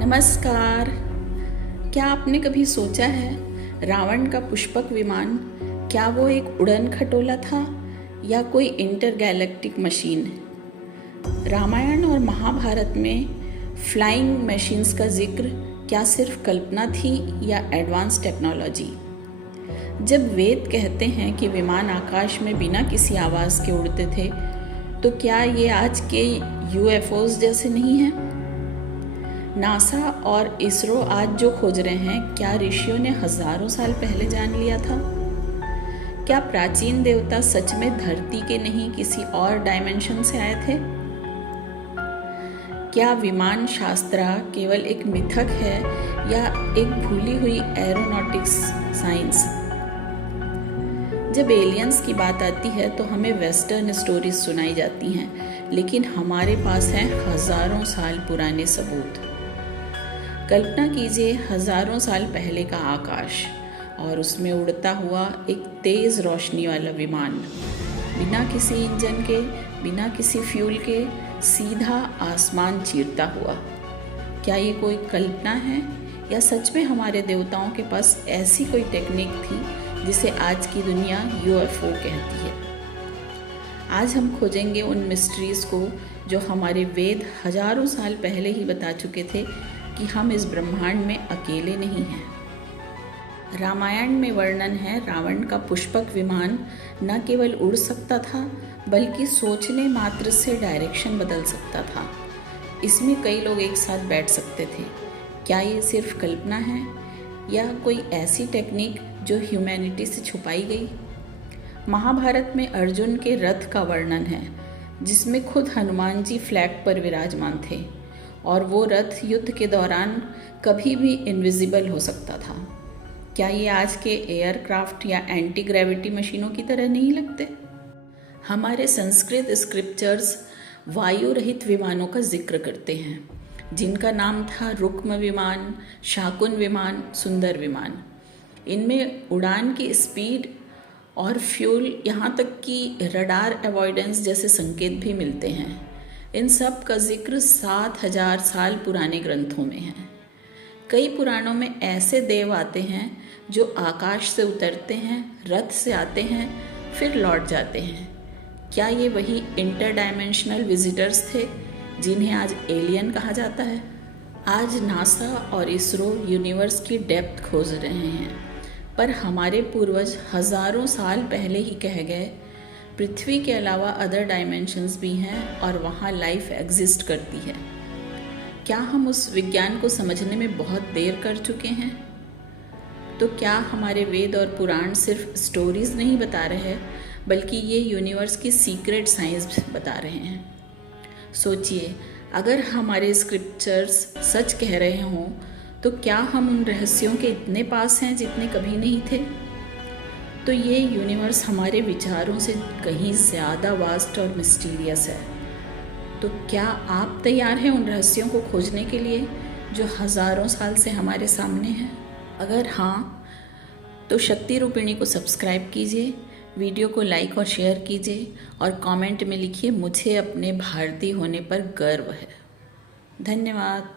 नमस्कार। क्या आपने कभी सोचा है रावण का पुष्पक विमान क्या वो एक उड़न खटोला था या कोई इंटरगैलेक्टिक मशीन? रामायण और महाभारत में फ्लाइंग मशीन्स का जिक्र क्या सिर्फ कल्पना थी या एडवांस टेक्नोलॉजी? जब वेद कहते हैं कि विमान आकाश में बिना किसी आवाज़ के उड़ते थे, तो क्या ये आज के यूएफओज जैसे नहीं हैं? नासा और इसरो आज जो खोज रहे हैं, क्या ऋषियों ने हजारों साल पहले जान लिया था? क्या प्राचीन देवता सच में धरती के नहीं किसी और डायमेंशन से आए थे? क्या विमान शास्त्र केवल एक मिथक है या एक भूली हुई एरोनॉटिक्स साइंस? जब एलियंस की बात आती है तो हमें वेस्टर्न स्टोरीज सुनाई जाती हैं, लेकिन हमारे पास हैं हजारों साल पुराने सबूत। कल्पना कीजिए हजारों साल पहले का आकाश और उसमें उड़ता हुआ एक तेज़ रोशनी वाला विमान, बिना किसी इंजन के, बिना किसी फ्यूल के, सीधा आसमान चीरता हुआ। क्या ये कोई कल्पना है या सच में हमारे देवताओं के पास ऐसी कोई टेक्निक थी जिसे आज की दुनिया यूएफओ कहती है? आज हम खोजेंगे उन मिस्ट्रीज़ को जो हमारे वेद हजारों साल पहले ही बता चुके थे कि हम इस ब्रह्मांड में अकेले नहीं हैं। रामायण में वर्णन है रावण का पुष्पक विमान न केवल उड़ सकता था, बल्कि सोचने मात्र से डायरेक्शन बदल सकता था। इसमें कई लोग एक साथ बैठ सकते थे। क्या ये सिर्फ कल्पना है या कोई ऐसी टेक्निक जो ह्यूमैनिटी से छुपाई गई? महाभारत में अर्जुन के रथ का वर्णन है, जिसमें खुद हनुमान जी फ्लैग पर विराजमान थे और वो रथ युद्ध के दौरान कभी भी इनविजिबल हो सकता था। क्या ये आज के एयरक्राफ्ट या एंटी ग्रेविटी मशीनों की तरह नहीं लगते? हमारे संस्कृत स्क्रिप्चर्स वायु रहित विमानों का जिक्र करते हैं, जिनका नाम था रुक्म विमान, शाकुन विमान, सुंदर विमान। इनमें उड़ान की स्पीड और फ्यूल, यहाँ तक कि रडार अवॉइडेंस जैसे संकेत भी मिलते हैं। इन सब का जिक्र 7000 साल पुराने ग्रंथों में है। कई पुराणों में ऐसे देव आते हैं जो आकाश से उतरते हैं, रथ से आते हैं, फिर लौट जाते हैं। क्या ये वही इंटरडायमेंशनल विजिटर्स थे जिन्हें आज एलियन कहा जाता है? आज नासा और इसरो यूनिवर्स की डेप्थ खोज रहे हैं, पर हमारे पूर्वज हजारों साल पहले ही कह गए पृथ्वी के अलावा अदर डायमेंशंस भी हैं और वहाँ लाइफ एग्जिस्ट करती है। क्या हम उस विज्ञान को समझने में बहुत देर कर चुके हैं? तो क्या हमारे वेद और पुराण सिर्फ स्टोरीज नहीं बता रहे हैं, बल्कि ये यूनिवर्स की सीक्रेट साइंस बता रहे हैं? सोचिए, अगर हमारे स्क्रिप्चर्स सच कह रहे हों, तो क्या हम उन रहस्यों के इतने पास हैं जितने कभी नहीं थे? तो ये यूनिवर्स हमारे विचारों से कहीं ज़्यादा वास्ट और मिस्टीरियस है। तो क्या आप तैयार हैं उन रहस्यों को खोजने के लिए जो हज़ारों साल से हमारे सामने हैं? अगर हाँ, तो शक्ति रूपिणी को सब्सक्राइब कीजिए, वीडियो को लाइक और शेयर कीजिए और कमेंट में लिखिए, मुझे अपने भारतीय होने पर गर्व है। धन्यवाद।